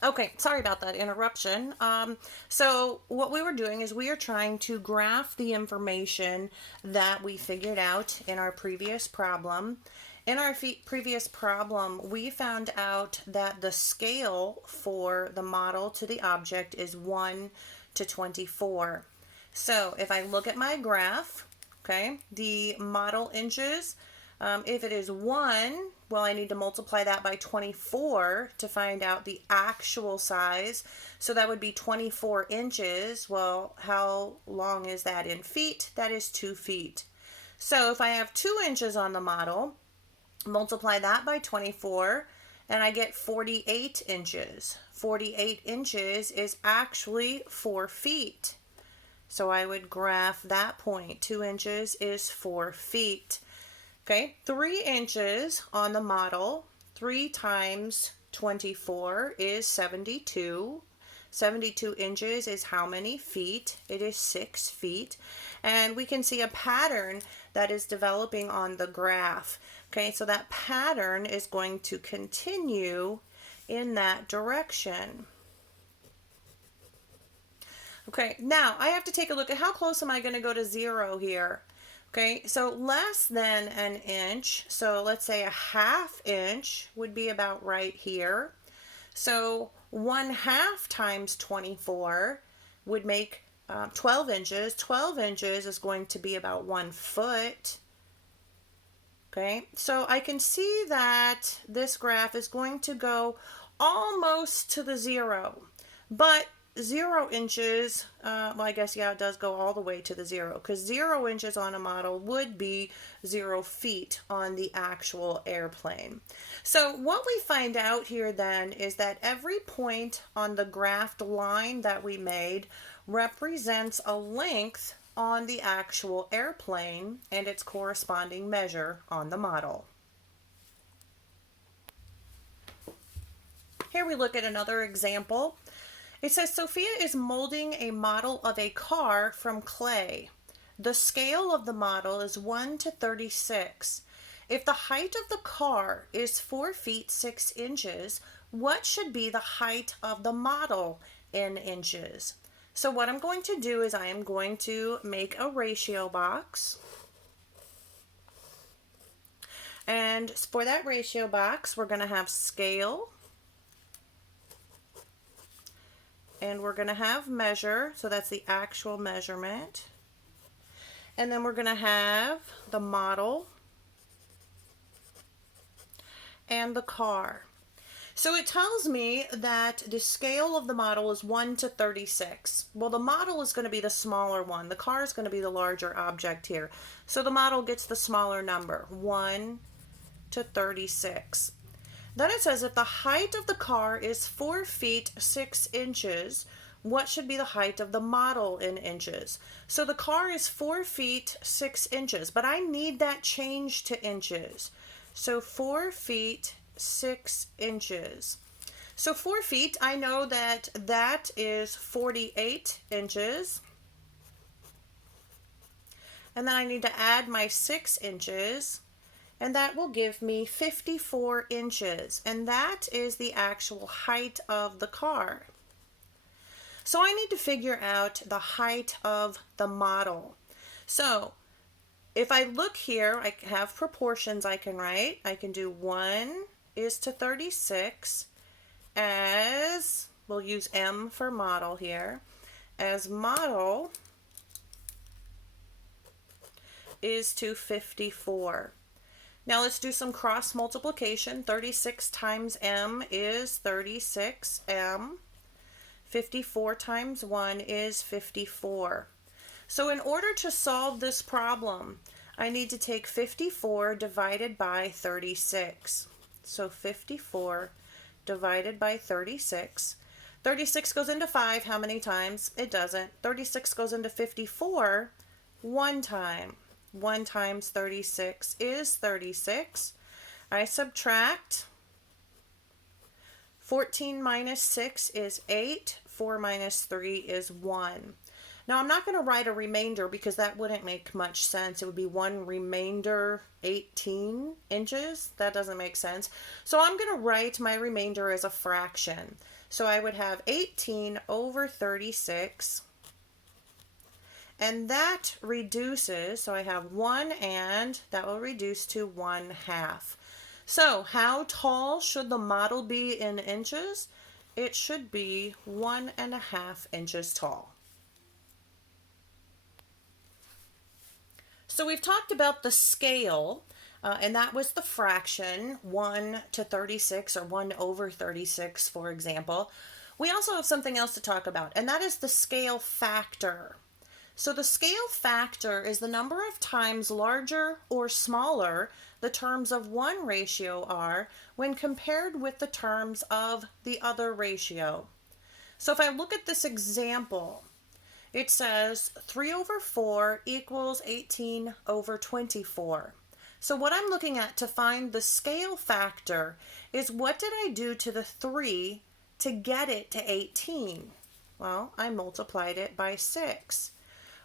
Okay, sorry about that interruption. So what we were doing is we are trying to graph the information that we figured out in our previous problem. In our previous problem, we found out that the scale for the model to the object is 1 to 24. So if I look at my graph, okay, the model inches, if it is 1, well, I need to multiply that by 24 to find out the actual size. So that would be 24 inches. Well, how long is that in feet? That is 2 feet. So if I have 2 inches on the model, multiply that by 24, and I get 48 inches. 48 inches is actually 4 feet. So I would graph that point. 2 inches is 4 feet. Okay, 3 inches on the model. 3 times 24 is 72. 72 inches is how many feet? It is 6 feet. And we can see a pattern that is developing on the graph. Okay, so that pattern is going to continue in that direction. Okay, now I have to take a look at how close am I going to go to 0 here. Okay, so less than an inch, so let's say a half inch would be about right here. So 1/2 times 24 would make 12 inches. 12 inches is going to be about 1 foot. Okay, so I can see that this graph is going to go almost to the 0, but 0 inches, well, I guess, yeah, it does go all the way to the 0, because 0 inches on a model would be 0 feet on the actual airplane. So what we find out here then is that every point on the graphed line that we made represents a length on the actual airplane and its corresponding measure on the model. Here we look at another example. It says Sophia is molding a model of a car from clay. The scale of the model is 1 to 36. If the height of the car is 4 feet 6 inches, what should be the height of the model in inches? So what I'm going to do is I am going to make a ratio box. And for that ratio box, we're going to have scale. And we're going to have measure, so that's the actual measurement. And then we're going to have the model and the car. So it tells me that the scale of the model is 1 to 36. Well, the model is going to be the smaller one. The car is going to be the larger object here. So the model gets the smaller number, 1 to 36. Then it says if the height of the car is 4 feet 6 inches, what should be the height of the model in inches? So the car is 4 feet 6 inches, but I need that changed to inches. So 4 feet 6 inches. So 4 feet, I know that that is 48 inches. And then I need to add my 6 inches. And that will give me 54 inches. And that is the actual height of the car. So I need to figure out the height of the model. So if I look here, I have proportions I can write. I can do 1 is to 36 as, we'll use M for model here, as model is to 54. Now let's do some cross multiplication. 36 times M is 36M. 54 times 1 is 54. So in order to solve this problem, I need to take 54 divided by 36. So 54 divided by 36. 36 goes into 5 how many times? It doesn't. 36 goes into 54 one time. 1 times 36 is 36. I subtract. 14 minus 6 is 8. 4 minus 3 is 1. Now I'm not going to write a remainder because that wouldn't make much sense. It would be 1 remainder 18 inches. That doesn't make sense. So I'm going to write my remainder as a fraction. So I would have 18 over 36. And that reduces, so I have 1 and that will reduce to 1/2. So how tall should the model be in inches? It should be 1.5 inches tall. So we've talked about the scale, and that was the fraction 1 to 36 or 1 over 36, for example. We also have something else to talk about, and that is the scale factor. So the scale factor is the number of times larger or smaller the terms of one ratio are when compared with the terms of the other ratio. So if I look at this example, it says 3 over 4 equals 18 over 24. So what I'm looking at to find the scale factor is what did I do to the 3 to get it to 18? Well, I multiplied it by 6.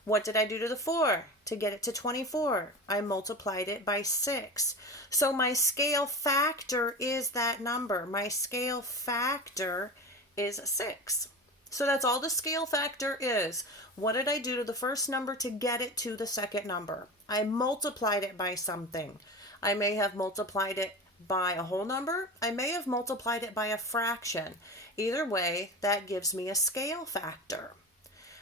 What did I do to the 4 to get it to 24? I multiplied it by 6. So my scale factor is that number. My scale factor is 6. So that's all the scale factor is. What did I do to the first number to get it to the second number? I multiplied it by something. I may have multiplied it by a whole number. I may have multiplied it by a fraction. Either way, that gives me a scale factor.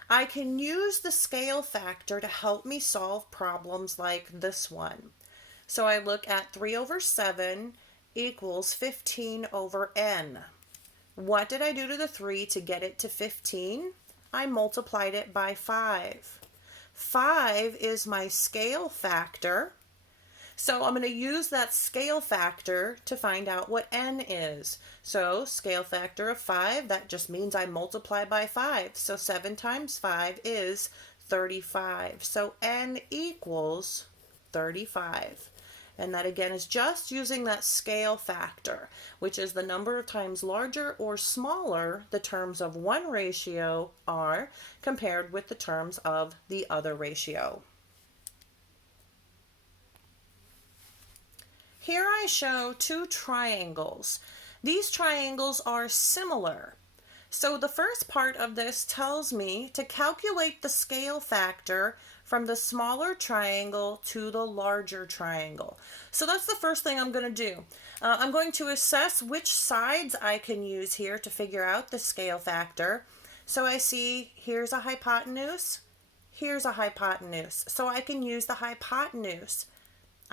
I can use the scale factor to help me solve problems like this one. So I look at 3 over 7 equals 15 over n. What did I do to the 3 to get it to 15? I multiplied it by 5. 5 is my scale factor. So I'm going to use that scale factor to find out what n is. So scale factor of 5, that just means I multiply by 5. So 7 times 5 is 35. So n equals 35. And that again is just using that scale factor, which is the number of times larger or smaller the terms of one ratio are compared with the terms of the other ratio. Here I show two triangles. These triangles are similar. So the first part of this tells me to calculate the scale factor from the smaller triangle to the larger triangle. So that's the first thing I'm going to do. I'm going to assess which sides I can use here to figure out the scale factor. So I see here's a hypotenuse, here's a hypotenuse. So I can use the hypotenuse.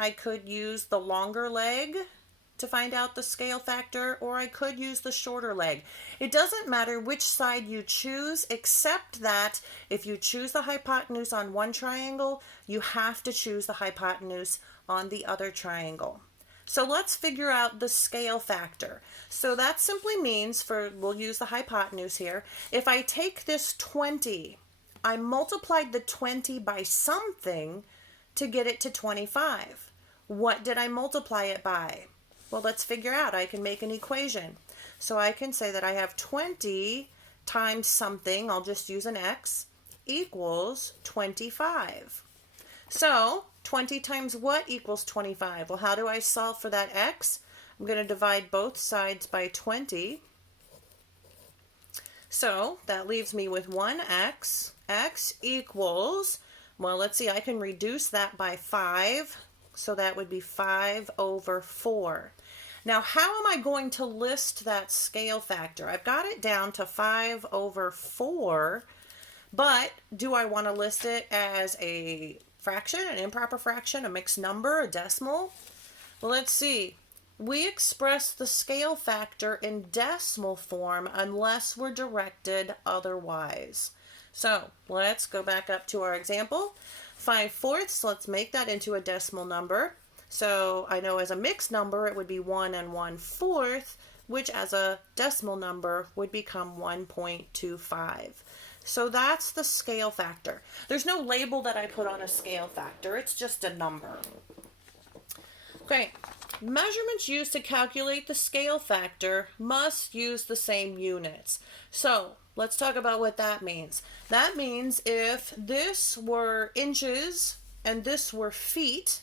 I could use the longer leg to find out the scale factor, or I could use the shorter leg. It doesn't matter which side you choose, except that if you choose the hypotenuse on one triangle, you have to choose the hypotenuse on the other triangle. So let's figure out the scale factor. So that simply means, we'll use the hypotenuse here, if I take this 20, I multiplied the 20 by something to get it to 25. What did I multiply it by? Well, let's figure out. I can make an equation. So I can say that I have 20 times something, I'll just use an x, equals 25. So 20 times what equals 25? Well, how do I solve for that x? I'm going to divide both sides by 20. So that leaves me with 1x. X equals, well, let's see, I can reduce that by 5. So that would be 5 over 4. Now, how am I going to list that scale factor? I've got it down to 5 over 4, but do I want to list it as a fraction, an improper fraction, a mixed number, a decimal? Well, let's see. We express the scale factor in decimal form unless we're directed otherwise. So let's go back up to our example. 5/4, let's make that into a decimal number. So I know as a mixed number it would be 1 and 1/4, which as a decimal number would become 1.25. So that's the scale factor. There's no label that I put on a scale factor, it's just a number. Okay, measurements used to calculate the scale factor must use the same units. So let's talk about what that means. That means if this were inches and this were feet,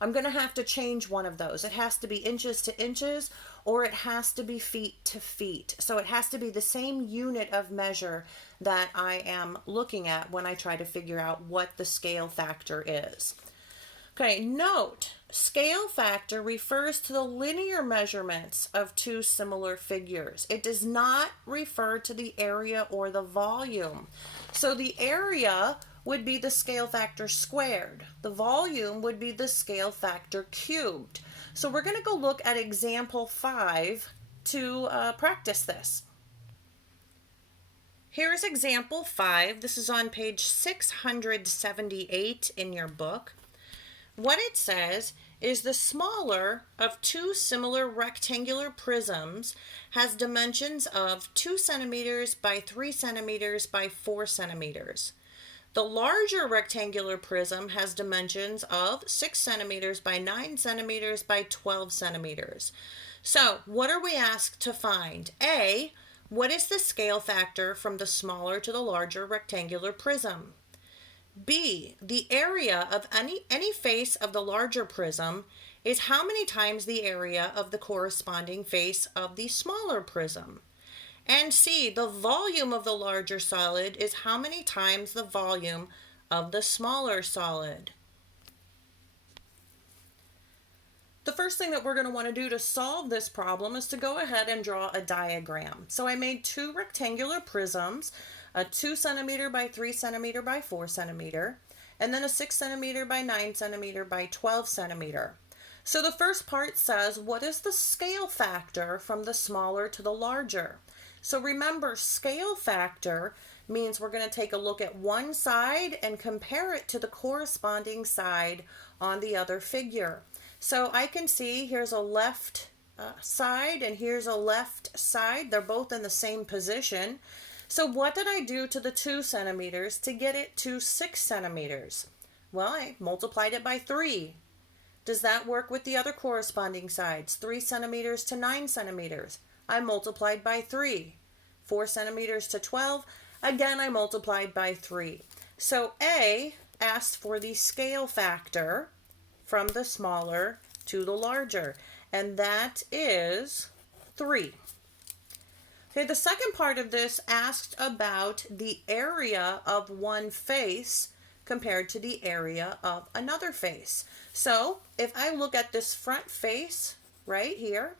I'm going to have to change one of those. It has to be inches to inches or it has to be feet to feet. So it has to be the same unit of measure that I am looking at when I try to figure out what the scale factor is. Okay, note, scale factor refers to the linear measurements of two similar figures. It does not refer to the area or the volume. So the area would be the scale factor squared. The volume would be the scale factor cubed. So we're going to go look at example 5 to practice this. Here's example 5. This is on page 678 in your book. What it says is the smaller of two similar rectangular prisms has dimensions of 2 centimeters by 3 centimeters by 4 centimeters. The larger rectangular prism has dimensions of 6 centimeters by 9 centimeters by 12 centimeters. So what are we asked to find? A, what is the scale factor from the smaller to the larger rectangular prism? B, the area of any face of the larger prism is how many times the area of the corresponding face of the smaller prism? And C, the volume of the larger solid is how many times the volume of the smaller solid? The first thing that we're going to want to do to solve this problem is to go ahead and draw a diagram. So I made two rectangular prisms, a 2 centimeter by 3 centimeter by 4 centimeter, and then a 6 centimeter by 9 centimeter by 12 centimeter. So the first part says, what is the scale factor from the smaller to the larger? So remember, scale factor means we're going to take a look at one side and compare it to the corresponding side on the other figure. So I can see here's a left side and here's a left side. They're both in the same position. So what did I do to the 2 centimeters to get it to 6 centimeters? Well, I multiplied it by 3. Does that work with the other corresponding sides? 3 centimeters to 9 centimeters. I multiplied by 3. 4 centimeters to 12. Again, I multiplied by 3. So A asked for the scale factor from the smaller to the larger, and that is 3. Okay, the second part of this asked about the area of one face compared to the area of another face. So if I look at this front face right here,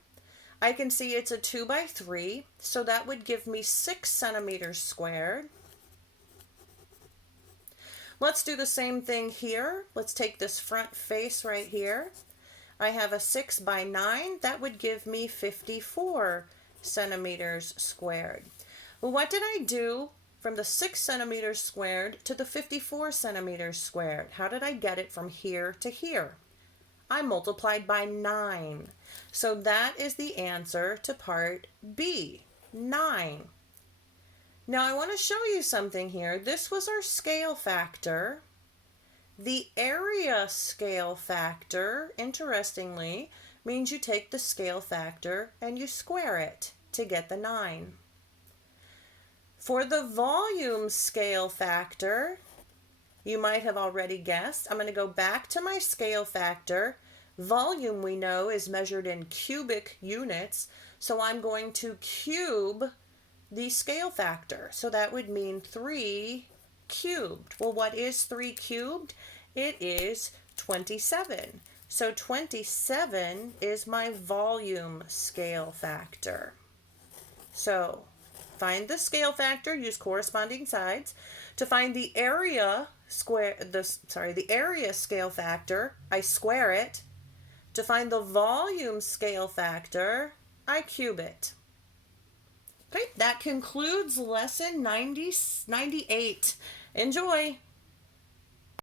I can see it's a 2 by 3, so that would give me 6 centimeters squared. Let's do the same thing here. Let's take this front face right here. I have a 6 by 9, that would give me 54 centimeters squared. Well, what did I do from the 6 centimeters squared to the 54 centimeters squared? How did I get it from here to here? I multiplied by 9. So that is the answer to part B, 9. Now I want to show you something here. This was our scale factor. The area scale factor, interestingly, means you take the scale factor and you square it to get the 9. For the volume scale factor, you might have already guessed. I'm going to go back to my scale factor. Volume, we know, is measured in cubic units, so I'm going to cube the scale factor. So that would mean 3 cubed. Well, what is 3 cubed? It is 27. So 27 is my volume scale factor. So find the scale factor, use corresponding sides. To find the area the area scale factor, I square it. To find the volume scale factor, I cube it. Okay, that concludes lesson 98. Enjoy!